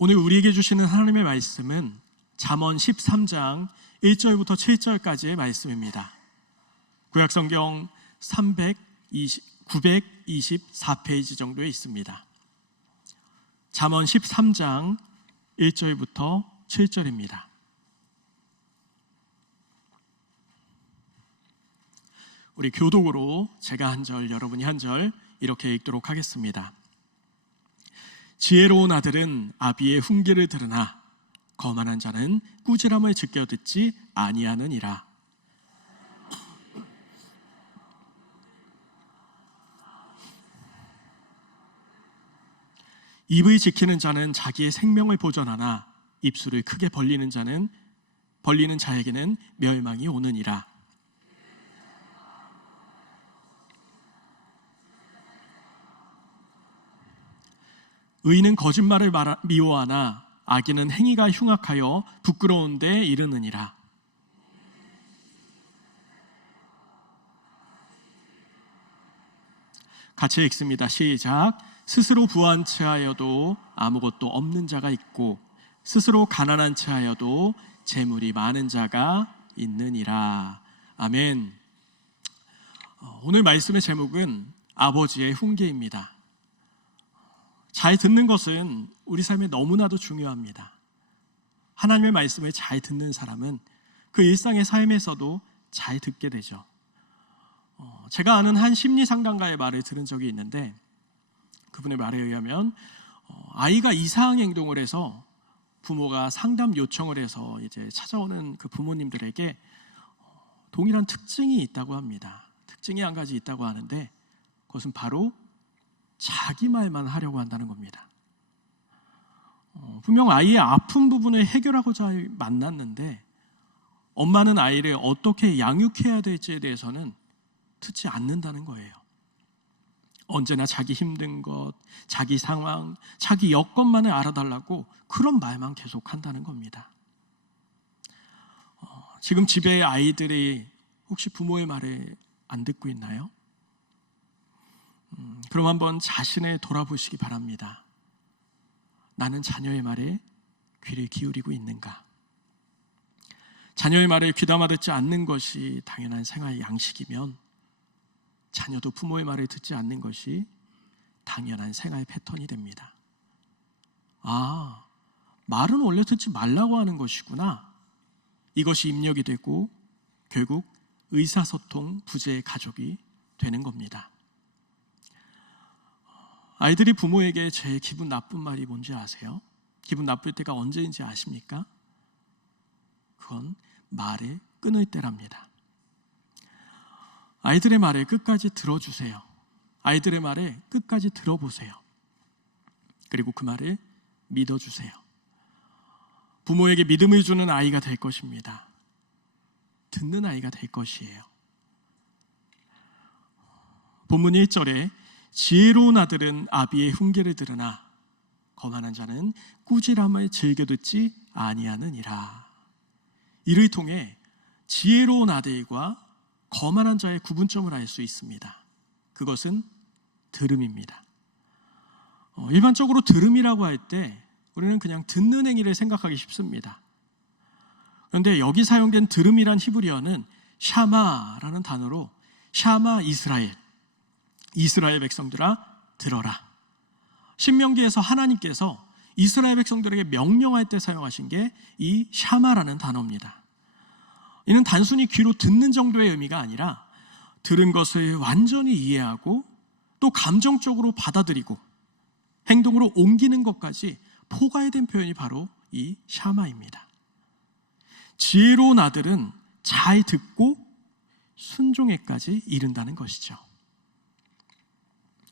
오늘 우리에게 주시는 하나님의 말씀은 잠언 13장 1절부터 7절까지의 말씀입니다. 구약성경 924페이지 정도에 있습니다. 잠언 13장 1절부터 7절입니다. 우리 교독으로 제가 한 절, 여러분이 한 절 이렇게 읽도록 하겠습니다. 지혜로운 아들은 아비의 훈계를 들으나 거만한 자는 꾸지람을 즐겨 듣지 아니하느니라. 입을 지키는 자는 자기의 생명을 보전하나 입술을 크게 벌리는 자에게는 멸망이 오느니라. 의인은 거짓말을 미워하나 악인은 행위가 흉악하여 부끄러운 데 이르느니라. 같이 읽습니다. 시작. 스스로 부한 체하여도 아무것도 없는 자가 있고 스스로 가난한 체하여도 재물이 많은 자가 있느니라. 아멘. 오늘 말씀의 제목은 아버지의 훈계입니다. 잘 듣는 것은 우리 삶에 너무나도 중요합니다. 하나님의 말씀을 잘 듣는 사람은 그 일상의 삶에서도 잘 듣게 되죠. 제가 아는 한 심리상담가의 말을 들은 적이 있는데 그분의 말에 의하면 아이가 이상한 행동을 해서 부모가 상담 요청을 해서 이제 찾아오는 그 부모님들에게 동일한 특징이 있다고 합니다. 특징이 한 가지 있다고 하는데 그것은 바로 자기 말만 하려고 한다는 겁니다. 분명 아이의 아픈 부분을 해결하고자 만났는데 엄마는 아이를 어떻게 양육해야 될지에 대해서는 듣지 않는다는 거예요. 언제나 자기 힘든 것, 자기 상황, 자기 여건만을 알아달라고 그런 말만 계속한다는 겁니다. 지금 집에 아이들이 혹시 부모의 말을 안 듣고 있나요? 그럼 한번 자신을 돌아보시기 바랍니다. 나는 자녀의 말에 귀를 기울이고 있는가? 자녀의 말에 귀담아 듣지 않는 것이 당연한 생활 양식이면 자녀도 부모의 말을 듣지 않는 것이 당연한 생활 패턴이 됩니다. 아, 말은 원래 듣지 말라고 하는 것이구나. 이것이 입력이 되고 결국 의사소통 부재의 가족이 되는 겁니다. 아이들이 부모에게 제일 기분 나쁜 말이 뭔지 아세요? 기분 나쁠 때가 언제인지 아십니까? 그건 말을 끊을 때랍니다. 아이들의 말을 끝까지 들어주세요. 아이들의 말을 끝까지 들어보세요. 그리고 그 말을 믿어주세요. 부모에게 믿음을 주는 아이가 될 것입니다. 듣는 아이가 될 것이에요. 본문 1절에 지혜로운 아들은 아비의 훈계를 들으나 거만한 자는 꾸지람을 즐겨 듣지 아니하느니라. 이를 통해 지혜로운 아들과 거만한 자의 구분점을 알 수 있습니다. 그것은 들음입니다. 일반적으로 들음이라고 할 때 우리는 그냥 듣는 행위를 생각하기 쉽습니다. 그런데 여기 사용된 들음이란 히브리어는 샤마라는 단어로 샤마 이스라엘 백성들아 들어라. 신명기에서 하나님께서 이스라엘 백성들에게 명령할 때 사용하신 게 이 샤마라는 단어입니다. 이는 단순히 귀로 듣는 정도의 의미가 아니라 들은 것을 완전히 이해하고 또 감정적으로 받아들이고 행동으로 옮기는 것까지 포괄된 표현이 바로 이 샤마입니다. 지혜로운 아들은 잘 듣고 순종에까지 이른다는 것이죠.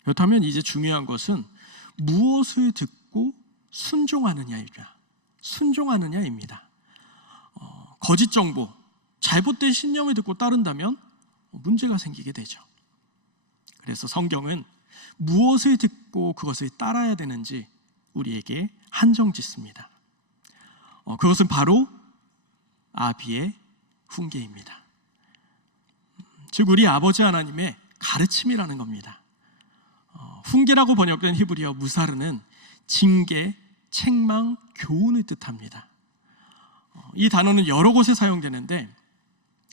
그렇다면 이제 중요한 것은 무엇을 듣고 순종하느냐입니다. 거짓 정보, 잘못된 신념을 듣고 따른다면 문제가 생기게 되죠. 그래서 성경은 무엇을 듣고 그것을 따라야 되는지 우리에게 한정 짓습니다. 그것은 바로 아비의 훈계입니다. 즉 우리 아버지 하나님의 가르침이라는 겁니다. 훈계라고 번역된 히브리어 무사르는 징계, 책망, 교훈을 뜻합니다. 이 단어는 여러 곳에 사용되는데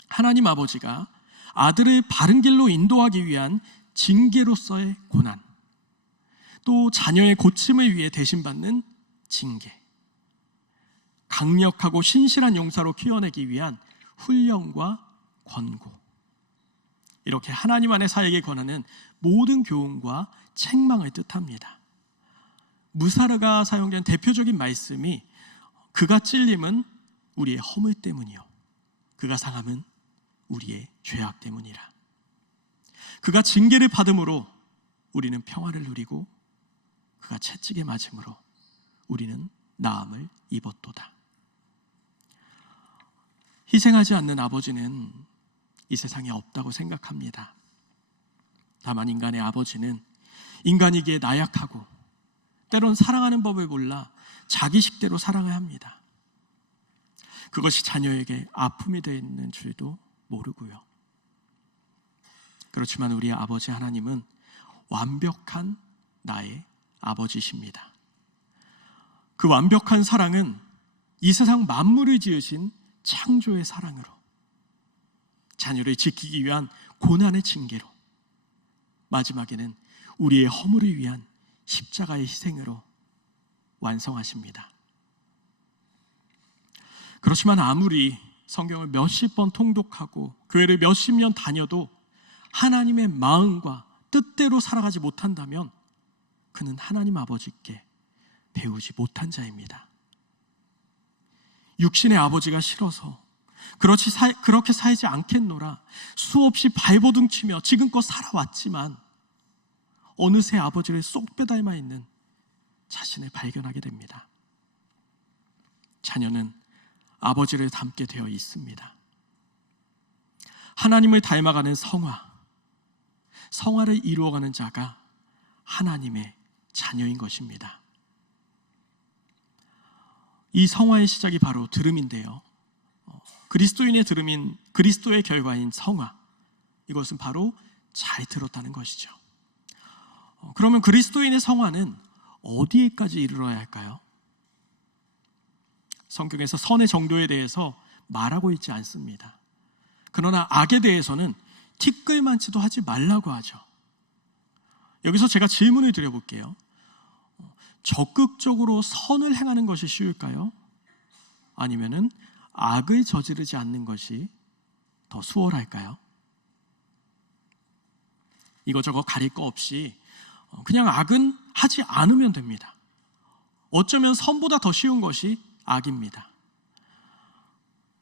하나님 아버지가 아들을 바른 길로 인도하기 위한 징계로서의 고난, 또 자녀의 고침을 위해 대신받는 징계, 강력하고 신실한 용사로 키워내기 위한 훈련과 권고, 이렇게 하나님 안에 사역에 권하는 모든 교훈과 책망을 뜻합니다. 무사르가 사용된 대표적인 말씀이 그가 찔림은 우리의 허물 때문이요 그가 상함은 우리의 죄악 때문이라. 그가 징계를 받음으로 우리는 평화를 누리고 그가 채찍에 맞음으로 우리는 나음을 입었도다. 희생하지 않는 아버지는 이 세상에 없다고 생각합니다. 다만 인간의 아버지는 인간이기에 나약하고 때론 사랑하는 법을 몰라 자기 식대로 사랑해야 합니다. 그것이 자녀에게 아픔이 되어 있는 줄도 모르고요. 그렇지만 우리 아버지 하나님은 완벽한 나의 아버지십니다. 그 완벽한 사랑은 이 세상 만물을 지으신 창조의 사랑으로, 자녀를 지키기 위한 고난의 징계로, 마지막에는 우리의 허물을 위한 십자가의 희생으로 완성하십니다. 그렇지만 아무리 성경을 몇십 번 통독하고 교회를 몇십 년 다녀도 하나님의 마음과 뜻대로 살아가지 못한다면 그는 하나님 아버지께 배우지 못한 자입니다. 육신의 아버지가 싫어서 그렇게 살지 않겠노라 수없이 발버둥치며 지금껏 살아왔지만 어느새 아버지를 쏙 빼닮아 있는 자신을 발견하게 됩니다. 자녀는 아버지를 닮게 되어 있습니다. 하나님을 닮아가는 성화를 이루어가는 자가 하나님의 자녀인 것입니다. 이 성화의 시작이 바로 들음인데요, 그리스도인의 들음인 그리스도의 결과인 성화, 이것은 바로 잘 들었다는 것이죠. 그러면 그리스도인의 성화는 어디에까지 이르러야 할까요? 성경에서 선의 정도에 대해서 말하고 있지 않습니다. 그러나 악에 대해서는 티끌만치도 하지 말라고 하죠. 여기서 제가 질문을 드려볼게요. 적극적으로 선을 행하는 것이 쉬울까요? 아니면은 악을 저지르지 않는 것이 더 수월할까요? 이거저거 가릴 거 없이 그냥 악은 하지 않으면 됩니다. 어쩌면 선보다 더 쉬운 것이 악입니다.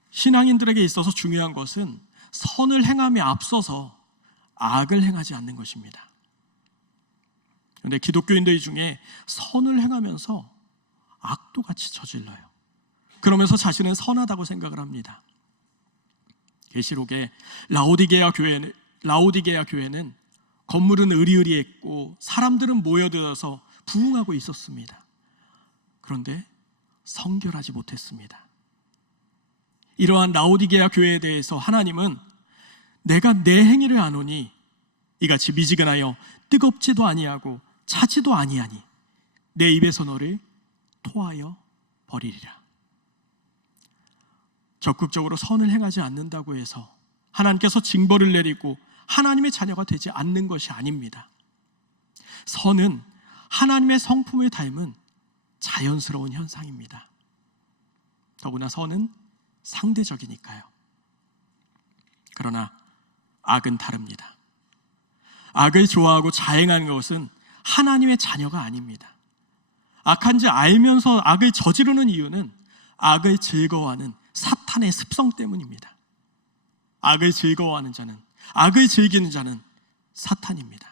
신앙인들에게 있어서 중요한 것은 선을 행함에 앞서서 악을 행하지 않는 것입니다. 그런데 기독교인들 중에 선을 행하면서 악도 같이 저질러요. 그러면서 자신은 선하다고 생각을 합니다. 계시록에 라오디게아 교회는 건물은 으리으리했고 사람들은 모여들어서 부흥하고 있었습니다. 그런데 성결하지 못했습니다. 이러한 라오디게아 교회에 대해서 하나님은 내가 내 행위를 아노니 이같이 미지근하여 뜨겁지도 아니하고 차지도 아니하니 내 입에서 너를 토하여 버리리라. 적극적으로 선을 행하지 않는다고 해서 하나님께서 징벌을 내리고 하나님의 자녀가 되지 않는 것이 아닙니다. 선은 하나님의 성품을 닮은 자연스러운 현상입니다. 더구나 선은 상대적이니까요. 그러나 악은 다릅니다. 악을 좋아하고 자행하는 것은 하나님의 자녀가 아닙니다. 악한지 알면서 악을 저지르는 이유는 악을 즐거워하는 사탄의 습성 때문입니다. 악을 즐거워하는 자는, 악을 즐기는 자는 사탄입니다.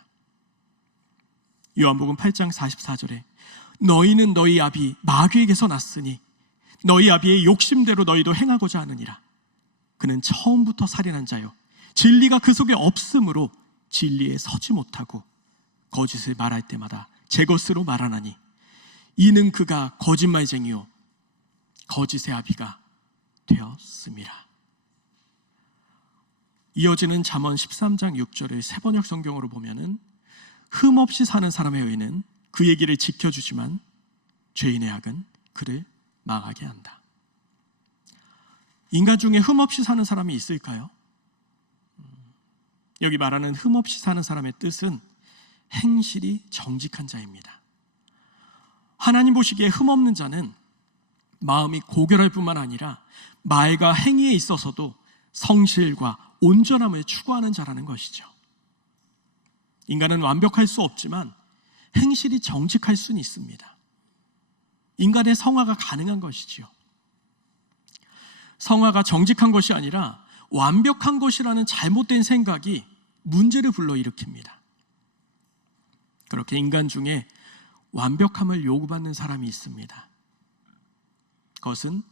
요한복음 8장 44절에 너희는 너희 아비 마귀에게서 났으니 너희 아비의 욕심대로 너희도 행하고자 하느니라. 그는 처음부터 살인한 자요 진리가 그 속에 없으므로 진리에 서지 못하고 거짓을 말할 때마다 제 것으로 말하나니 이는 그가 거짓말쟁이요 거짓의 아비가 되었음이라. 이어지는 잠언 13장 6절을 세번역 성경으로 보면은 흠없이 사는 사람의 의는 그의 길을 지켜주지만 죄인의 악은 그를 망하게 한다. 인간 중에 흠없이 사는 사람이 있을까요? 여기 말하는 흠없이 사는 사람의 뜻은 행실이 정직한 자입니다. 하나님 보시기에 흠없는 자는 마음이 고결할 뿐만 아니라 말과 행위에 있어서도 성실과 온전함을 추구하는 자라는 것이죠. 인간은 완벽할 수 없지만 행실이 정직할 수는 있습니다. 인간의 성화가 가능한 것이지요. 성화가 정직한 것이 아니라 완벽한 것이라는 잘못된 생각이 문제를 불러일으킵니다. 그렇게 인간 중에 완벽함을 요구받는 사람이 있습니다. 그것은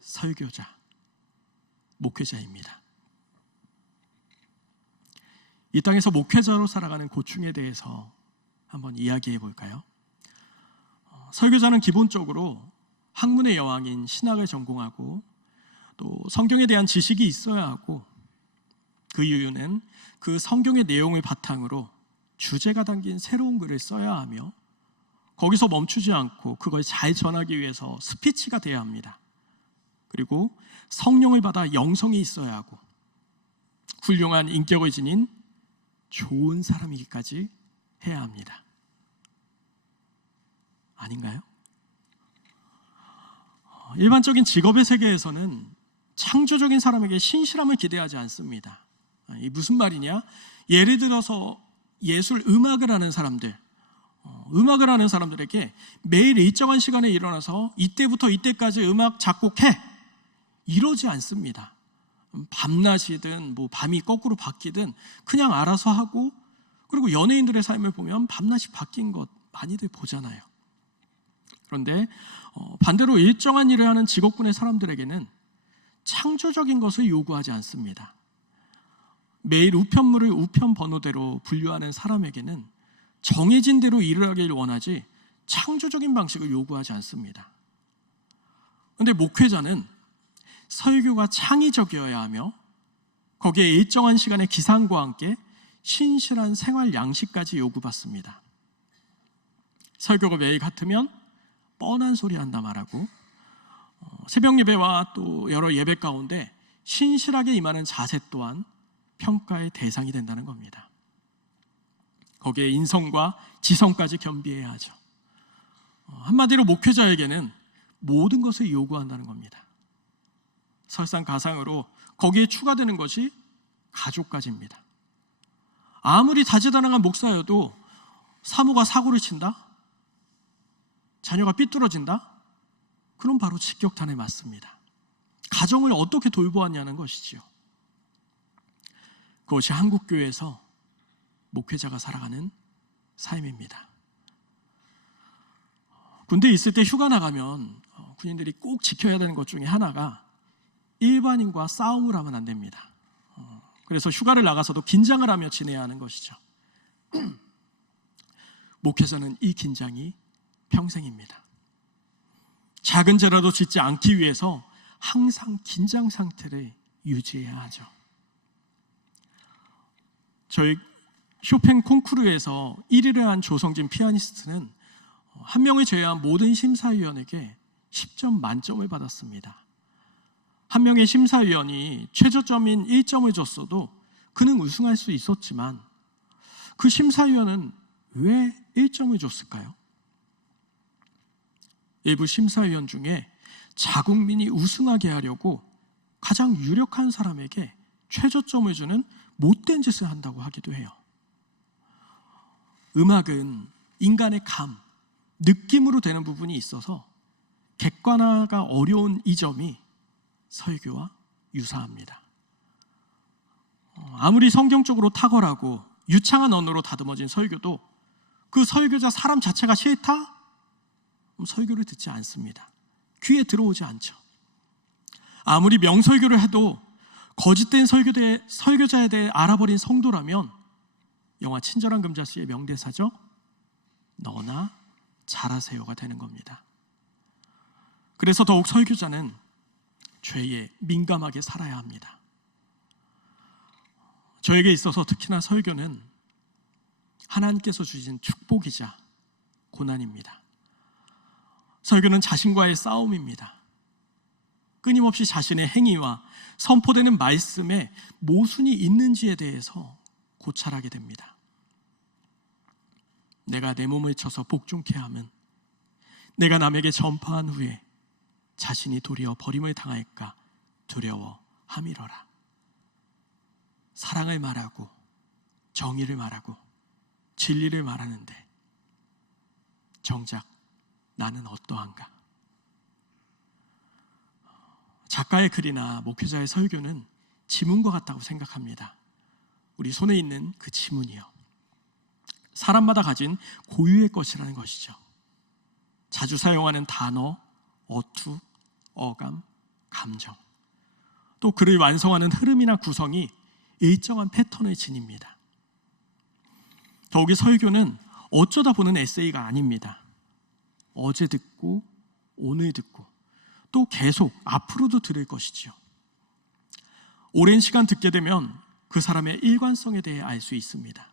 설교자, 목회자입니다. 이 땅에서 목회자로 살아가는 고충에 대해서 한번 이야기해 볼까요? 설교자는 기본적으로 학문의 여왕인 신학을 전공하고 또 성경에 대한 지식이 있어야 하고, 그 이유는 그 성경의 내용을 바탕으로 주제가 담긴 새로운 글을 써야 하며 거기서 멈추지 않고 그걸 잘 전하기 위해서 스피치가 돼야 합니다. 그리고 성령을 받아 영성이 있어야 하고 훌륭한 인격을 지닌 좋은 사람이기까지 해야 합니다. 아닌가요? 일반적인 직업의 세계에서는 창조적인 사람에게 신실함을 기대하지 않습니다. 이 무슨 말이냐? 예를 들어서 예술, 음악을 하는 사람들, 음악을 하는 사람들에게 매일 일정한 시간에 일어나서 이때부터 이때까지 음악 작곡해, 이러지 않습니다. 밤낮이든 뭐 밤이 거꾸로 바뀌든 그냥 알아서 하고, 그리고 연예인들의 삶을 보면 밤낮이 바뀐 것 많이들 보잖아요. 그런데 반대로 일정한 일을 하는 직업군의 사람들에게는 창조적인 것을 요구하지 않습니다. 매일 우편물을 우편 번호대로 분류하는 사람에게는 정해진 대로 일을 하길 원하지 창조적인 방식을 요구하지 않습니다. 그런데 목회자는 설교가 창의적이어야 하며 거기에 일정한 시간의 기상과 함께 신실한 생활 양식까지 요구받습니다. 설교가 매일 같으면 뻔한 소리 한다 말하고, 새벽 예배와 또 여러 예배 가운데 신실하게 임하는 자세 또한 평가의 대상이 된다는 겁니다. 거기에 인성과 지성까지 겸비해야 하죠. 한마디로 목회자에게는 모든 것을 요구한다는 겁니다. 설상가상으로 거기에 추가되는 것이 가족까지입니다. 아무리 다재다능한 목사여도 사모가 사고를 친다? 자녀가 삐뚤어진다? 그럼 바로 직격탄에 맞습니다. 가정을 어떻게 돌보았냐는 것이지요. 그것이 한국교회에서 목회자가 살아가는 삶입니다. 군대에 있을 때 휴가 나가면 군인들이 꼭 지켜야 되는 것 중에 하나가 일반인과 싸움을 하면 안 됩니다. 그래서 휴가를 나가서도 긴장을 하며 지내야 하는 것이죠. 목회자는 이 긴장이 평생입니다. 작은 죄라도 짓지 않기 위해서 항상 긴장 상태를 유지해야 하죠. 저희 쇼팽 콩쿠르에서 1위를 한 조성진 피아니스트는 한 명을 제외한 모든 심사위원에게 10점 만점을 받았습니다. 한 명의 심사위원이 최저점인 1점을 줬어도 그는 우승할 수 있었지만 그 심사위원은 왜 1점을 줬을까요? 일부 심사위원 중에 자국민이 우승하게 하려고 가장 유력한 사람에게 최저점을 주는 못된 짓을 한다고 하기도 해요. 음악은 인간의 감, 느낌으로 되는 부분이 있어서 객관화가 어려운 이 점이 설교와 유사합니다. 아무리 성경적으로 탁월하고 유창한 언어로 다듬어진 설교도 그 설교자 사람 자체가 싫다? 설교를 듣지 않습니다. 귀에 들어오지 않죠. 아무리 명설교를 해도 거짓된 설교자에 대해 알아버린 성도라면 영화 친절한 금자씨의 명대사죠. 너나 잘하세요가 되는 겁니다. 그래서 더욱 설교자는 죄에 민감하게 살아야 합니다. 저에게 있어서 특히나 설교는 하나님께서 주신 축복이자 고난입니다. 설교는 자신과의 싸움입니다. 끊임없이 자신의 행위와 선포되는 말씀에 모순이 있는지에 대해서 고찰하게 됩니다. 내가 내 몸을 쳐서 복종케 함은 내가 남에게 전파한 후에 자신이 도리어 버림을 당할까 두려워함이로라. 사랑을 말하고 정의를 말하고 진리를 말하는데 정작 나는 어떠한가? 작가의 글이나 목회자의 설교는 지문과 같다고 생각합니다. 우리 손에 있는 그 지문이요, 사람마다 가진 고유의 것이라는 것이죠. 자주 사용하는 단어, 어투, 어감, 감정, 또 글을 완성하는 흐름이나 구성이 일정한 패턴을 지닙니다. 더욱이 설교는 어쩌다 보는 에세이가 아닙니다. 어제 듣고 오늘 듣고 또 계속 앞으로도 들을 것이지요. 오랜 시간 듣게 되면 그 사람의 일관성에 대해 알 수 있습니다.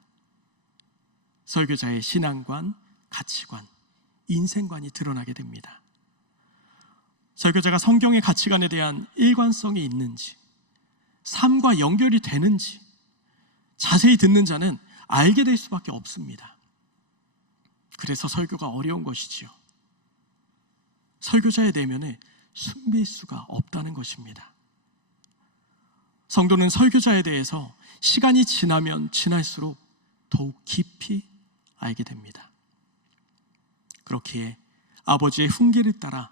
설교자의 신앙관, 가치관, 인생관이 드러나게 됩니다. 설교자가 성경의 가치관에 대한 일관성이 있는지, 삶과 연결이 되는지 자세히 듣는 자는 알게 될 수밖에 없습니다. 그래서 설교가 어려운 것이지요. 설교자의 내면을 숨길 수가 없다는 것입니다. 성도는 설교자에 대해서 시간이 지나면 지날수록 더욱 깊이 알게 됩니다. 그렇기에 아버지의 훈계를 따라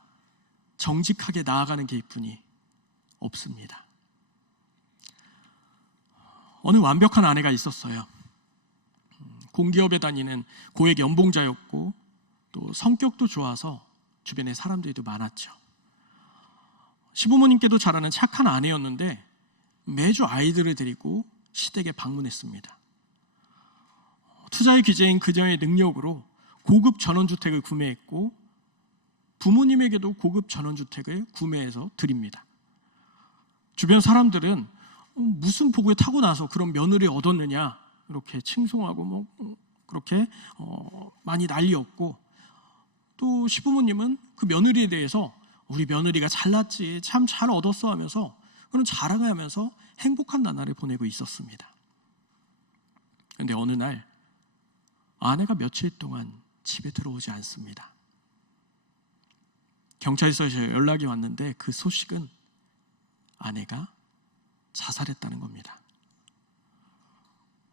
정직하게 나아가는 길뿐이 없습니다. 어느 완벽한 아내가 있었어요. 공기업에 다니는 고액 연봉자였고 또 성격도 좋아서 주변에 사람들도 많았죠. 시부모님께도 잘하는 착한 아내였는데 매주 아이들을 데리고 시댁에 방문했습니다. 투자의 귀재인 그녀의 능력으로 고급 전원주택을 구매했고 부모님에게도 고급 전원주택을 구매해서 드립니다. 주변 사람들은 무슨 복을 타고 나서 그런 며느리 얻었느냐 이렇게 칭송하고 그렇게 많이 난리였고, 또 시부모님은 그 며느리에 대해서 우리 며느리가 잘났지, 참 잘 얻었어 하면서 그런 자랑을 하면서 행복한 나날을 보내고 있었습니다. 그런데 어느 날 아내가 며칠 동안 집에 들어오지 않습니다. 경찰서에서 연락이 왔는데 그 소식은 아내가 자살했다는 겁니다.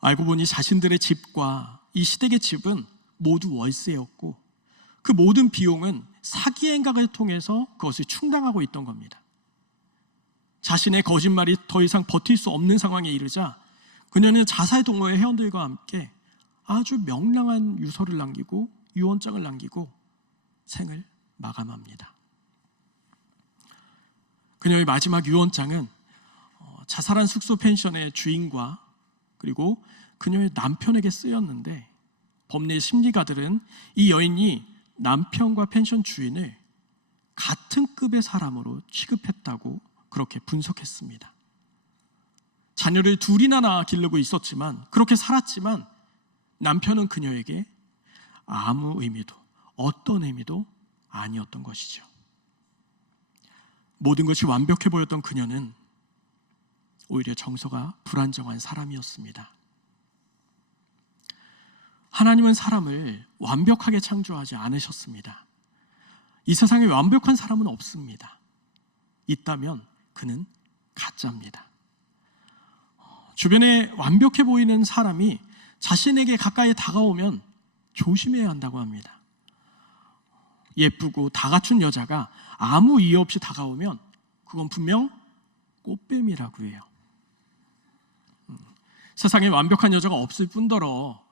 알고 보니 자신들의 집과 이 시댁의 집은 모두 월세였고 그 모든 비용은 사기 행각을 통해서 그것을 충당하고 있던 겁니다. 자신의 거짓말이 더 이상 버틸 수 없는 상황에 이르자 그녀는 자살 동호회 회원들과 함께 아주 명랑한 유서를 남기고 유언장을 남기고 생을 마감합니다. 그녀의 마지막 유언장은 자살한 숙소 펜션의 주인과 그리고 그녀의 남편에게 쓰였는데, 법례 심리가들은 이 여인이 남편과 펜션 주인을 같은 급의 사람으로 취급했다고 그렇게 분석했습니다. 자녀를 둘이나 낳아 기르고 있었지만, 그렇게 살았지만 남편은 그녀에게 아무 의미도, 어떤 의미도 아니었던 것이죠. 모든 것이 완벽해 보였던 그녀는 오히려 정서가 불안정한 사람이었습니다. 하나님은 사람을 완벽하게 창조하지 않으셨습니다. 이 세상에 완벽한 사람은 없습니다. 있다면 그는 가짜입니다. 주변에 완벽해 보이는 사람이 자신에게 가까이 다가오면 조심해야 한다고 합니다. 예쁘고 다 갖춘 여자가 아무 이유 없이 다가오면 그건 분명 꽃뱀이라고 해요. 세상에 완벽한 여자가 없을 뿐더러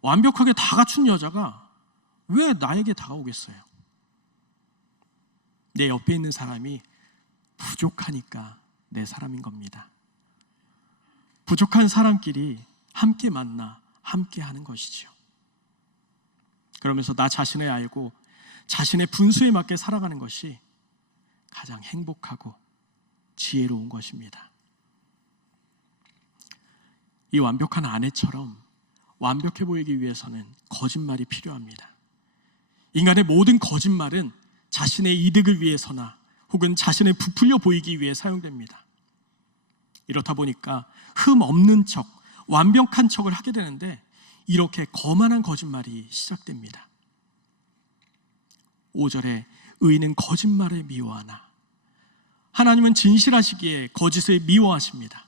완벽하게 다 갖춘 여자가 왜 나에게 다가오겠어요? 내 옆에 있는 사람이 부족하니까 내 사람인 겁니다. 부족한 사람끼리 함께 만나 함께 하는 것이죠. 그러면서 나 자신을 알고 자신의 분수에 맞게 살아가는 것이 가장 행복하고 지혜로운 것입니다. 이 완벽한 아내처럼 완벽해 보이기 위해서는 거짓말이 필요합니다. 인간의 모든 거짓말은 자신의 이득을 위해서나 혹은 자신을 부풀려 보이기 위해 사용됩니다. 이렇다 보니까 흠 없는 척, 완벽한 척을 하게 되는데 이렇게 거만한 거짓말이 시작됩니다. 5절에 의인은 거짓말을 미워하나 하나님은 진실하시기에 거짓을 미워하십니다.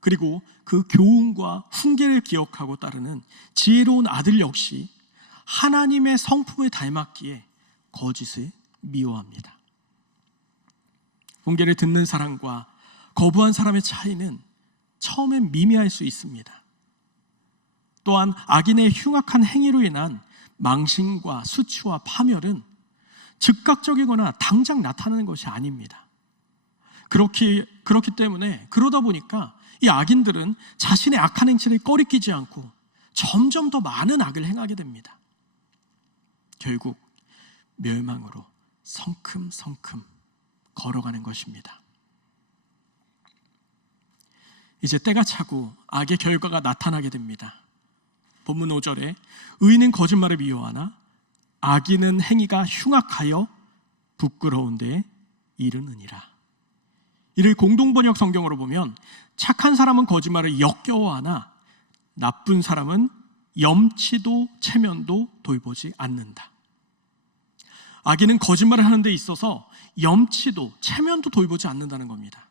그리고 그 교훈과 훈계를 기억하고 따르는 지혜로운 아들 역시 하나님의 성품을 닮았기에 거짓을 미워합니다. 훈계를 듣는 사람과 거부한 사람의 차이는 처음엔 미미할 수 있습니다. 또한 악인의 흉악한 행위로 인한 망신과 수치와 파멸은 즉각적이거나 당장 나타나는 것이 아닙니다. 그렇기 때문에 그러다 보니까 이 악인들은 자신의 악한 행실을 꺼리끼지 않고 점점 더 많은 악을 행하게 됩니다. 결국 멸망으로 성큼성큼 걸어가는 것입니다. 이제 때가 차고 악의 결과가 나타나게 됩니다. 본문 5절에 의인은 거짓말을 미워하나 악인은 행위가 흉악하여 부끄러운 데 이르느니라. 이를 공동번역 성경으로 보면 착한 사람은 거짓말을 역겨워하나 나쁜 사람은 염치도 체면도 돌보지 않는다. 악인은 거짓말을 하는 데 있어서 염치도 체면도 돌보지 않는다는 겁니다.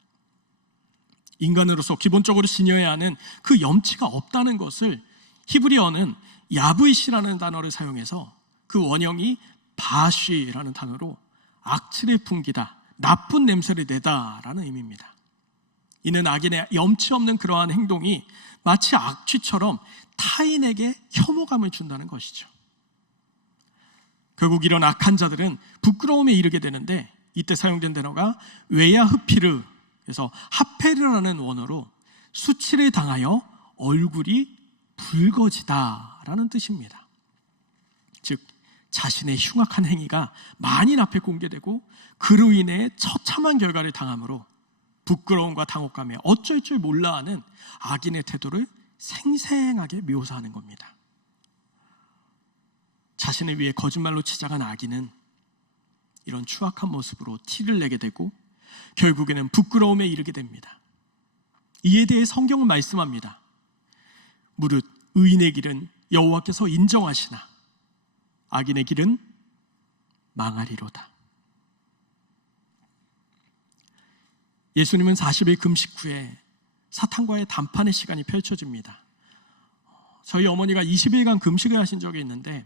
인간으로서 기본적으로 지녀야 하는 그 염치가 없다는 것을 히브리어는 야브이시라는 단어를 사용해서 그 원형이 바쉬라는 단어로 악취를 풍기다, 나쁜 냄새를 내다라는 의미입니다. 이는 악인의 염치 없는 그러한 행동이 마치 악취처럼 타인에게 혐오감을 준다는 것이죠. 결국 이런 악한 자들은 부끄러움에 이르게 되는데 이때 사용된 단어가 웨야흐피르, 그래서 하페르라는 원어로 수치를 당하여 얼굴이 붉어지다라는 뜻입니다. 즉 자신의 흉악한 행위가 만인 앞에 공개되고 그로 인해 처참한 결과를 당함으로 부끄러움과 당혹감에 어쩔 줄 몰라 하는 악인의 태도를 생생하게 묘사하는 겁니다. 자신을 위해 거짓말로 치장한 악인은 이런 추악한 모습으로 티를 내게 되고 결국에는 부끄러움에 이르게 됩니다. 이에 대해 성경은 말씀합니다. 무릇 의인의 길은 여호와께서 인정하시나 악인의 길은 망하리로다. 예수님은 40일 금식 후에 사탄과의 담판의 시간이 펼쳐집니다. 저희 어머니가 20일간 금식을 하신 적이 있는데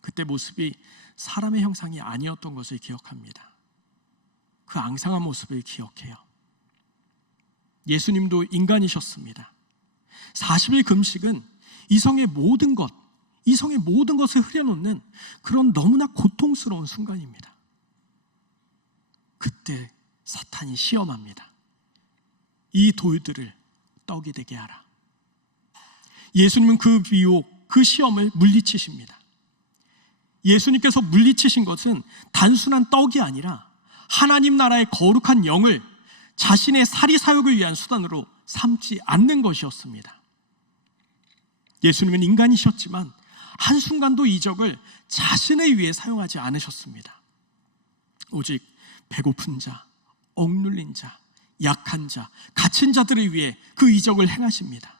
그때 모습이 사람의 형상이 아니었던 것을 기억합니다. 그 앙상한 모습을 기억해요. 예수님도 인간이셨습니다. 40일 금식은 이성의 모든 것을 흐려놓는 그런 너무나 고통스러운 순간입니다. 그때 사탄이 시험합니다. 이 돌들을 떡이 되게 하라. 예수님은 그 유혹, 그 시험을 물리치십니다. 예수님께서 물리치신 것은 단순한 떡이 아니라 하나님 나라의 거룩한 영을 자신의 사리사욕을 위한 수단으로 삼지 않는 것이었습니다. 예수님은 인간이셨지만 한순간도 이적을 자신을 위해 사용하지 않으셨습니다. 오직 배고픈 자, 억눌린 자, 약한 자, 갇힌 자들을 위해 그 이적을 행하십니다.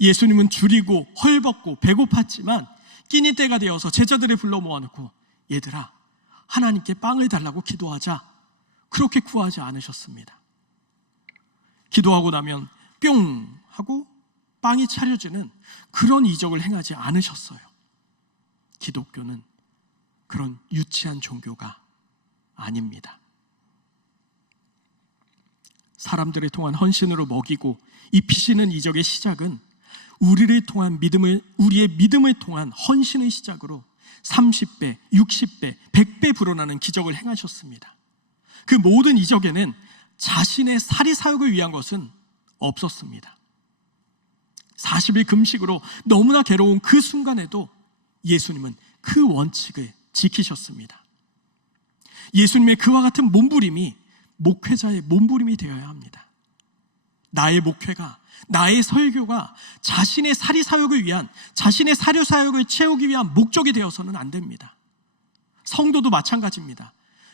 예수님은 줄이고 헐벗고 배고팠지만 끼니 때가 되어서 제자들을 불러 모아놓고 얘들아 하나님께 빵을 달라고 기도하자, 그렇게 구하지 않으셨습니다. 기도하고 나면 뿅 하고 빵이 차려지는 그런 이적을 행하지 않으셨어요. 기독교는 그런 유치한 종교가 아닙니다. 사람들을 통한 헌신으로 먹이고 입히시는 이적의 시작은 우리의 믿음을 통한 헌신의 시작으로 30배, 60배, 100배 불어나는 기적을 행하셨습니다. 그 모든 이적에는 자신의 사리사욕을 위한 것은 없었습니다. 40일 금식으로 너무나 괴로운 그 순간에도 예수님은 그 원칙을 지키셨습니다. 예수님의 그와 같은 몸부림이 목회자의 몸부림이 되어야 합니다. 나의 목회가, 나의 설교가 자신의 사리사욕을 위한, 자신의 사료사욕을 채우기 위한 목적이 되어서는 안 됩니다. 성도도 마찬가지입니다.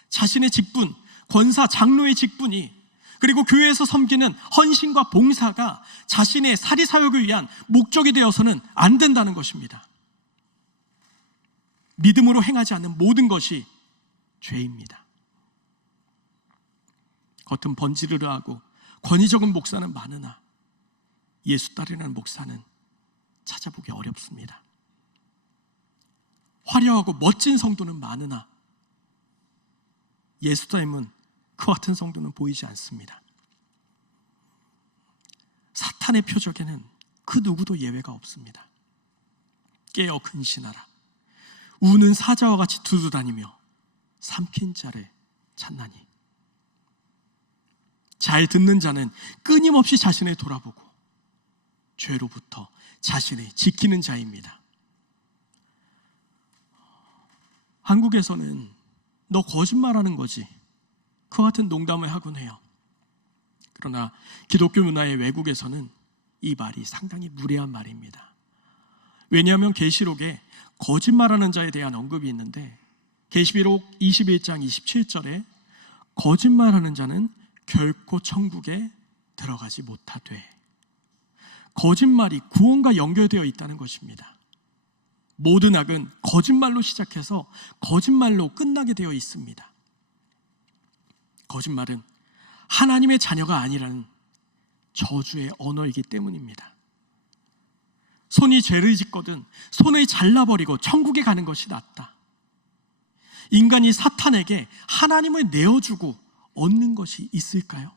자신의 직분, 권사, 장로의 직분이, 그리고 교회에서 섬기는 헌신과 봉사가 자신의 사리사욕을 위한 목적이 되어서는 안 된다는 것입니다. 믿음으로 행하지 않는 모든 것이 죄입니다. 겉은 번지르르하고 권위적인 목사는 많으나 예수 따르는 목사는 찾아보기 어렵습니다. 화려하고 멋진 성도는 많으나 예수 닮은 그와 같은 성도는 보이지 않습니다. 사탄의 표적에는 그 누구도 예외가 없습니다. 깨어 근신하라. 우는 사자와 같이 두루다니며 삼킨 자를 찾나니. 잘 듣는 자는 끊임없이 자신을 돌아보고 죄로부터 자신을 지키는 자입니다. 한국에서는 너 거짓말하는 거지, 그와 같은 농담을 하곤 해요. 그러나 기독교 문화의 외국에서는 이 말이 상당히 무례한 말입니다. 왜냐하면 계시록에 거짓말하는 자에 대한 언급이 있는데, 계시록 21장 27절에 거짓말하는 자는 결코 천국에 들어가지 못하되, 거짓말이 구원과 연결되어 있다는 것입니다. 모든 악은 거짓말로 시작해서 거짓말로 끝나게 되어 있습니다. 거짓말은 하나님의 자녀가 아니라는 저주의 언어이기 때문입니다. 손이 죄를 짓거든 손을 잘라버리고 천국에 가는 것이 낫다. 인간이 사탄에게 하나님을 내어주고 얻는 것이 있을까요?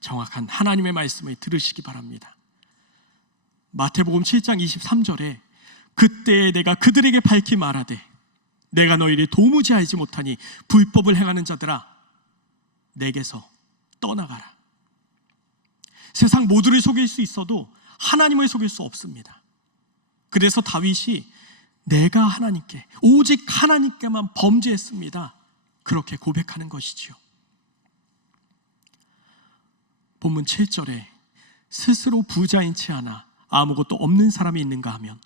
정확한 하나님의 말씀을 들으시기 바랍니다. 마태복음 7장 23절에 그때에 내가 그들에게 밝히 말하되 내가 너희를 도무지 알지 못하니 불법을 행하는 자들아 내게서 떠나가라. 세상 모두를 속일 수 있어도 하나님을 속일 수 없습니다. 그래서 다윗이 내가 하나님께, 오직 하나님께만 범죄했습니다, 그렇게 고백하는 것이지요. 본문 7절에 스스로 부자인 채 하나 아무것도 없는 사람이 있는가 하면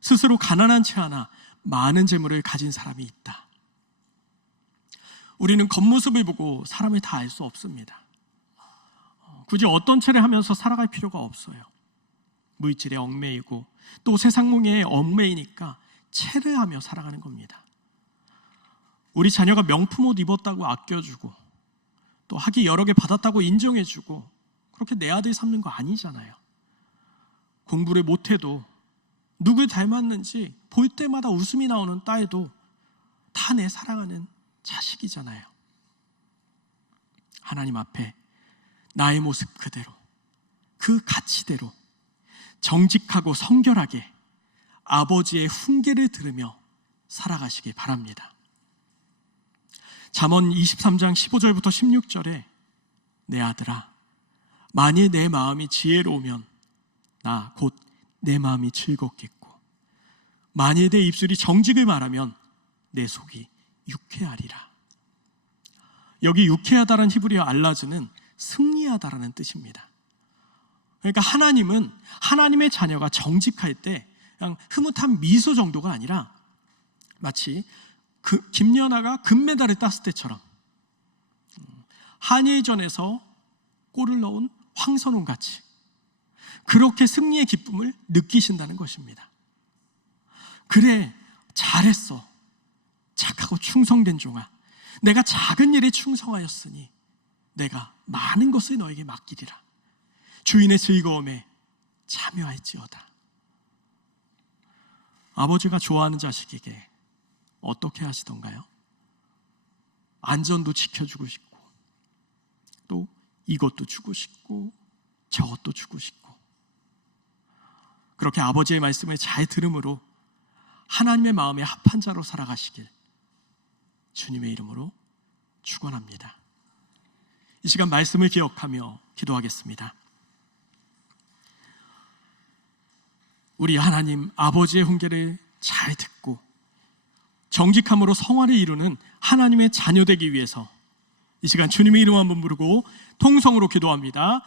스스로 가난한 채 하나 많은 재물을 가진 사람이 있다. 우리는 겉모습을 보고 사람을 다 알 수 없습니다. 굳이 어떤 채를 하면서 살아갈 필요가 없어요. 물질에 얽매이고 또 세상 몽에 얽매이니까 채를 하며 살아가는 겁니다. 우리 자녀가 명품 옷 입었다고 아껴주고 또 학위 여러 개 받았다고 인정해주고 그렇게 내 아들 삼는 거 아니잖아요. 공부를 못해도 누굴 닮았는지 볼 때마다 웃음이 나오는 딸도 다 내 사랑하는 자식이잖아요. 하나님 앞에 나의 모습 그대로, 그 가치대로 정직하고 성결하게 아버지의 훈계를 들으며 살아가시기 바랍니다. 잠언 23장 15절부터 16절에 내 아들아, 만일 내 마음이 지혜로우면 나 곧 내 마음이 즐겁겠고 만일 내 입술이 정직을 말하면 내 속이 유쾌하리라. 여기 유쾌하다라는 히브리어 알라즈는 승리하다라는 뜻입니다. 그러니까 하나님은 하나님의 자녀가 정직할 때 그냥 흐뭇한 미소 정도가 아니라 마치 김연아가 금메달을 땄을 때처럼 한일전에서 골을 넣은 황선홍 같이 그렇게 승리의 기쁨을 느끼신다는 것입니다. 그래, 잘했어, 착하고 충성된 종아, 내가 작은 일에 충성하였으니 내가 많은 것을 너에게 맡기리라. 주인의 즐거움에 참여할지어다. 아버지가 좋아하는 자식에게 어떻게 하시던가요? 안전도 지켜주고 싶고 또 이것도 주고 싶고 저것도 주고 싶고, 그렇게 아버지의 말씀을 잘 들음으로 하나님의 마음에 합한 자로 살아가시길 주님의 이름으로 축원합니다. 이 시간 말씀을 기억하며 기도하겠습니다. 우리 하나님 아버지의 훈계를 잘 듣고 정직함으로 성화를 이루는 하나님의 자녀 되기 위해서 이 시간 주님의 이름 한번 부르고 통성으로 기도합니다.